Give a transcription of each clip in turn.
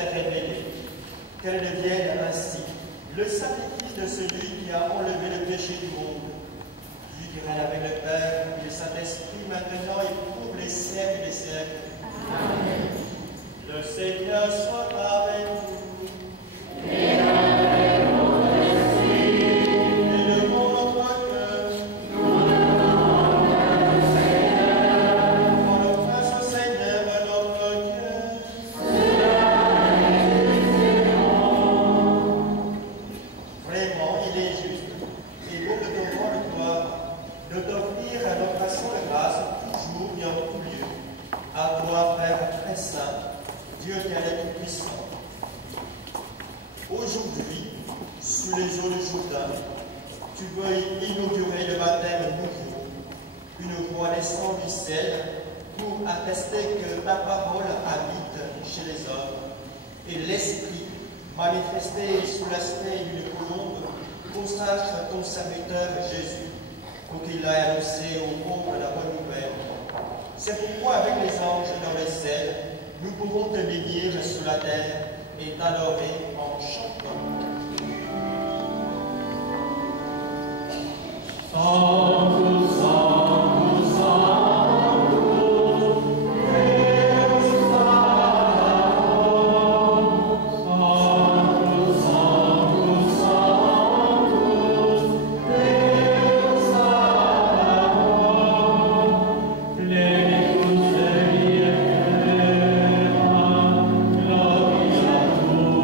est révélée, qu'elle devienne ainsi le sacrifice de celui qui a enlevé le péché du monde. Lui qui règne avec le Père et le Saint-Esprit, maintenant et pour les siècles des siècles. Amen. Le Seigneur soit avec vous. Et avec votre esprit. Élevons notre cœur. Nous devons le Seigneur. Rendons grâce au Seigneur à notre cœur. Vraiment, il est juste et beau de ton rendre gloire, de t'offrir à notre action de grâce toujours et en tout lieu. À toi, Père très saint, Dieu éternel tout-puissant. Aujourd'hui, sous les eaux du Jourdain, tu veux inaugurer le baptême nouveau, une voix descend du ciel pour attester que ta parole habite chez les hommes et l'Esprit, manifesté sous l'aspect d'une colombe, consacre ton serviteur Jésus pour qu'il aille annoncer aux pauvres la bonne nouvelle. C'est pourquoi avec les anges dans les ciels, nous pouvons te bénir sur la terre et t'adorer en chantant. Sanctus, Sanctus, Sanctus, Deus Sabaoth. Sanctus, Sanctus, Sanctus, Deus Sabaoth. Plenitude Dei et terra, gloria tua.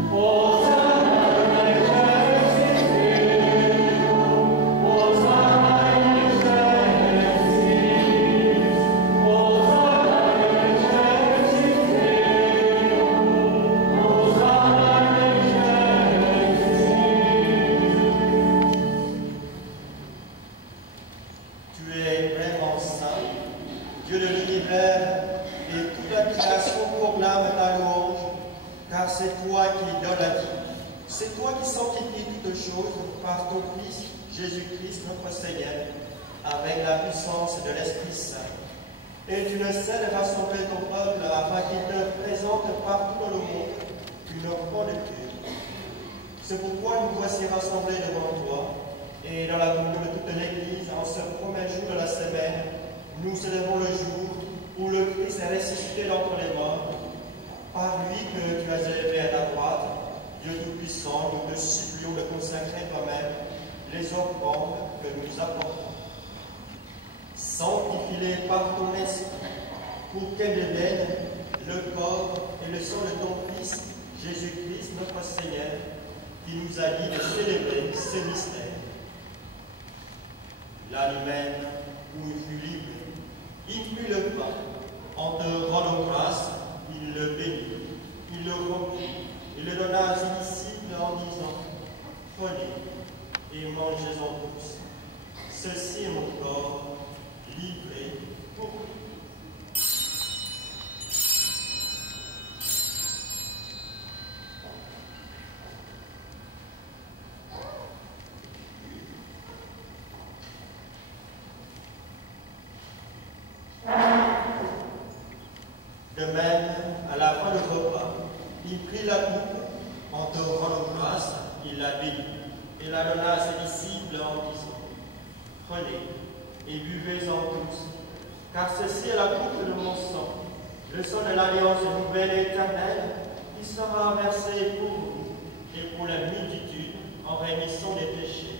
Hosanna in C'est pourquoi nous voici rassemblés devant toi, et dans la communion de toute l'Église, en ce premier jour de la semaine, nous célébrons le jour où le Christ est ressuscité d'entre les morts. Par lui que tu as élevé à ta droite, Dieu Tout-Puissant, nous te supplions de consacrer toi-même les offrandes que nous apportons. Sanctifie-les par ton esprit, pour qu'elles deviennent le corps et le sang de ton Fils, Jésus-Christ, notre Seigneur, qui nous a dit de célébrer ces mystères. L'âme humaine, où il fut livré, il prit le pain, en te rendant grâce, il le bénit, il le rompit, il le donna à ses disciples en disant, prenez et mangez-en tous. Ceci est mon corps, livré pour vous. De même, à la fin du repas, il prit la coupe, en te rendant grâce, il la bénit, et la donna à ses disciples en disant, prenez et buvez-en tous, car ceci est la coupe de mon sang, le sang de l'alliance nouvelle et éternelle, qui sera versé pour vous et pour la multitude en rémission des péchés.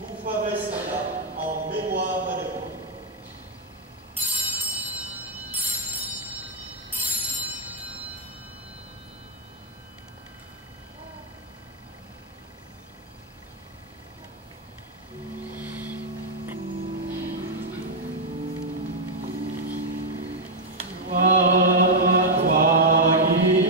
Vous ferez cela en mémoire de vous. Gloire à toi qui es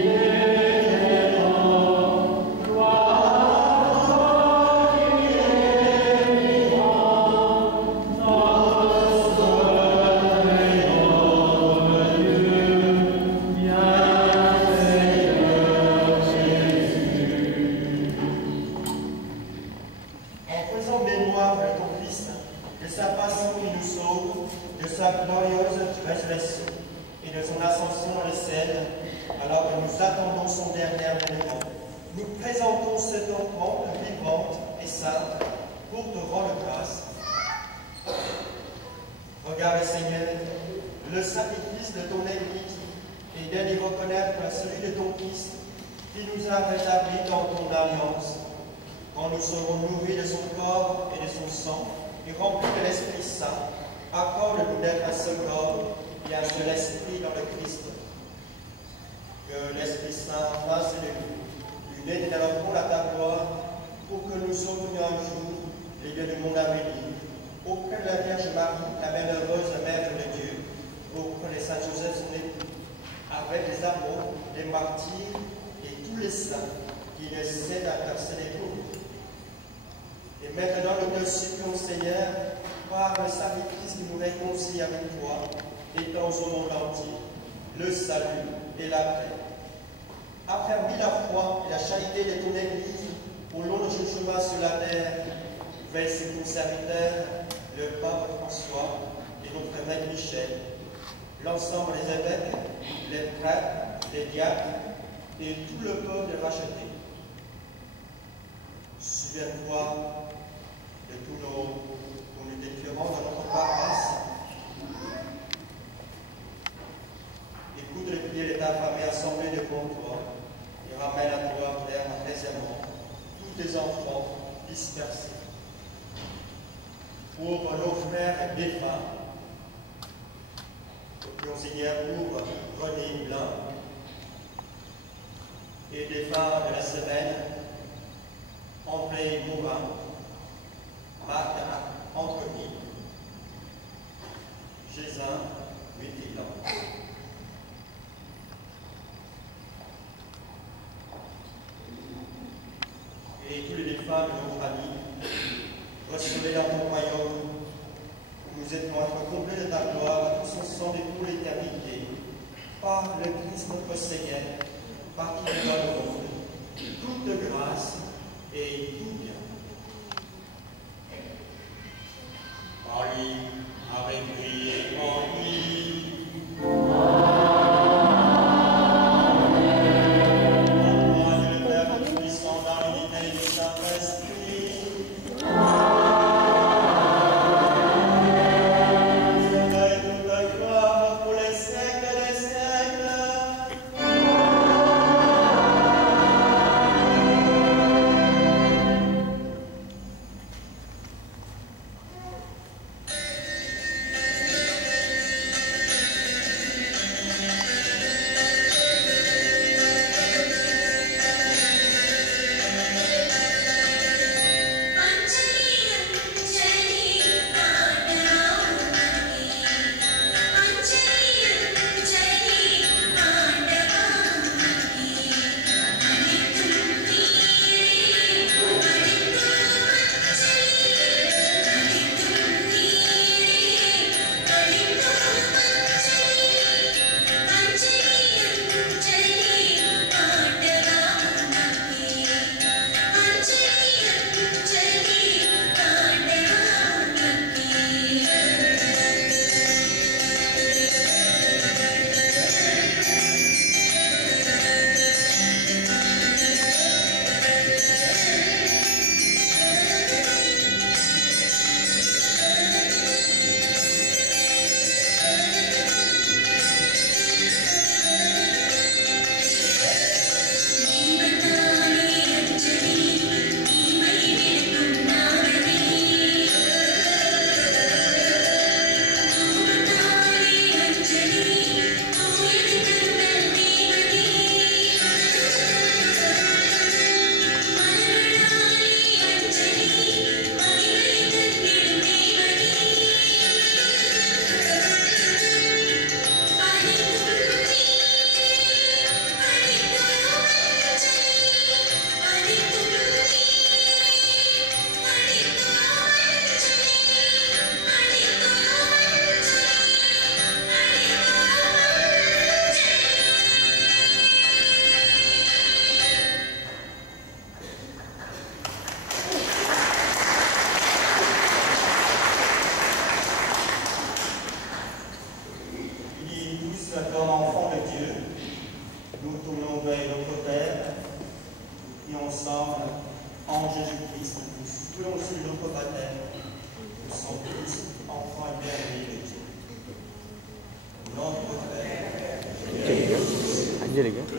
faisons mémoire de ton Fils, de sa passion qui nous sauve, de sa glorieuse résurrection et de son ascension dans les ciels, alors que nous attendons son dernier avènement. Nous présentons cette offrande vivante et sainte pour te rendre grâce. Regarde, Seigneur, le sacrifice de ton Église et d'aide y reconnaître celui de ton Fils qui nous a rétablis dans ton alliance. Quand nous serons nourris de son corps et de son sang et remplis de l'Esprit Saint, accorde-nous d'être un seul corps et un seul esprit dans le Christ. Que l'Esprit Saint fasse de nous une aide et un rôle à ta gloire pour que nous sauvenions un jour les biens du monde à venir. Auprès de la Vierge Marie, la bienheureuse Mère de Dieu, auprès de Saint Joseph, son époux, avec les amours, les martyrs et tous les saints qui ne cèdent à intercéder pour nous. Et maintenant, nous te supplions, Seigneur, par le sacrifice qui nous réconcilie avec toi, étends au monde entier le salut et la paix. Affermis la foi et la charité de ton Église au long de ce chemin sur la terre. Veille sur ton serviteur, le pape François et notre évêque Michel, l'ensemble des évêques, les prêtres, les diacres et tout le peuple racheté. Souviens-toi de tous nos communautés différentes dans notre paroisse. Écoute les prières de ta famille assemblée devant toi et ramène à toi, Père, apaisément tous tes enfants dispersés. Pour nos frères défunts, nous Seigneur pour René Blanc et défunts de la semaine, André Morin, Marc Anthony, Gésin Métilan. Et tous les défunts de nos familles, recevez dans ton royaume, où nous aidons à être comblés de ta gloire, tous ensemble et pour l'éternité, par le Christ notre Seigneur, par qui nous donne le monde, toute grâce et tout bien. Par lui, avec lui et en lui. baptême, nous sommes tous enfants bien-aimés de Dieu. Au nom de votre Père, délivre-nous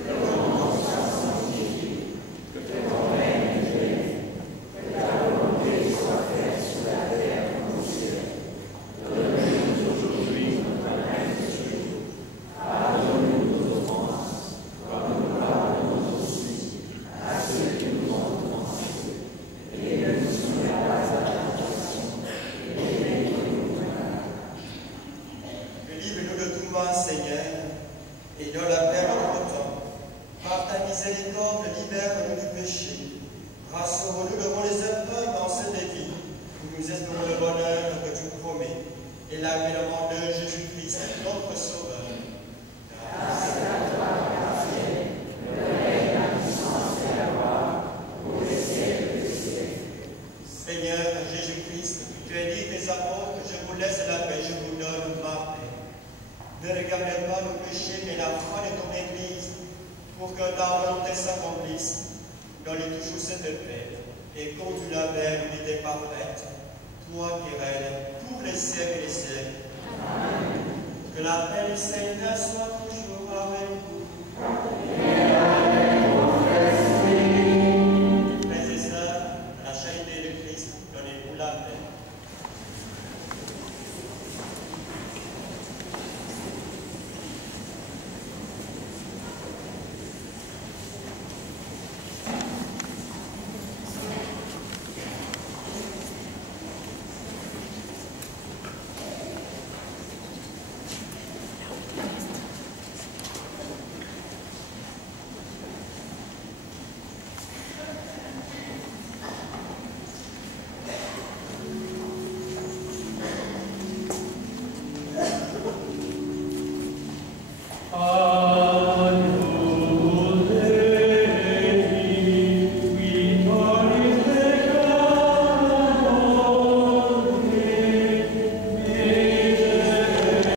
de tout mal, Seigneur, et donne la paix à notre temps. Par ta miséricorde, libère-nous du péché. Rassure-nous devant les épreuves dans cette vie, où nous espérons le bonheur que tu promets, et l'avènement de Jésus-Christ, notre Sauveur. Grâce à toi, Dieu, le règne, la puissance et la gloire, pour les siècles des siècles. Seigneur Jésus-Christ, tu as dit tes apôtres, je vous laisse la paix, je vous donne ma paix. Ne regardez pas nos péchés, mais la foi de ton Église, pour que ta volonté s'accomplisse. Donne toujours cette paix, et conduis-la vers l'unité parfaite, toi qui règnes pour les siècles et les siècles. Amen. Que la paix du Seigneur soit toujours avec vous.